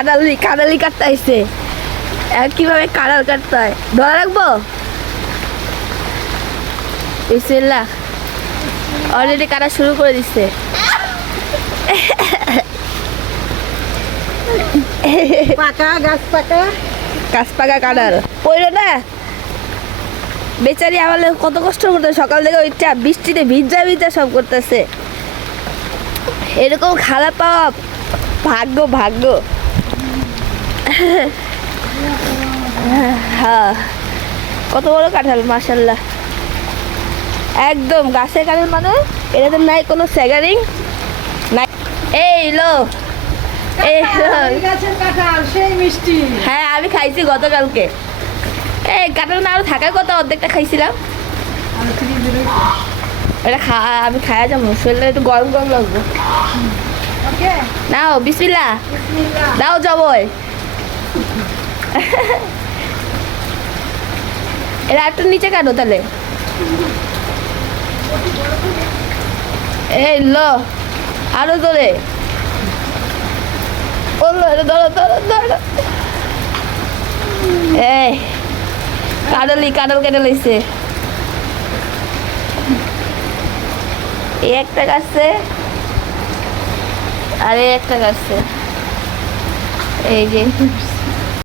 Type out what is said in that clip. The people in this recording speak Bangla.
কাঁঠালি কাঁঠালি কাটতে আসছে। কিভাবে কাঁঠাল কাটতে হয় ধরে রাখবো। বিসমিল্লাহ। অলরেডি কাটা শুরু করে দিচ্ছে। পাকা গাছ পাকা গাছ পাকা কাঁঠাল পড়লো না বেচারি। আমার কত কষ্ট করতে সকাল থেকে ওইটা বৃষ্টিতে ভিজা ভিজা সব করতেছে। এরকম খারাপ পাওয়া ভাগ্য ভাগ্য। হ্যাঁ কত বড় কাঁঠাল মাশাল্লাহ। একদম গাছের কাঁঠাল মানে এটাতে নাই কোনো স্যাগারিং নাই। এই লো এই গাছের কাঁঠাল সেই মিষ্টি। হ্যাঁ আমি খাইছি গতকালকে। এই কাঁঠাল না আরো থাকার কথা, অর্ধেকটা খাইছিলাম। এটা আমি খাওয়া যাবো, শরীরটা একটু গরম গরম লাগবে। ওকে নাও বিসমিল্লাহ বিসমিল্লাহ। দাও যাবই। এরা একটু নিচে কাটো তাহলে। এই লো আরো জোরে। ও লো, এটা ধরো ধরো ধরো। এই কাঁঠালি কাঁঠাল কেটে লইছে। এই একটা গাছে আর এই একটা গাছে। এই যে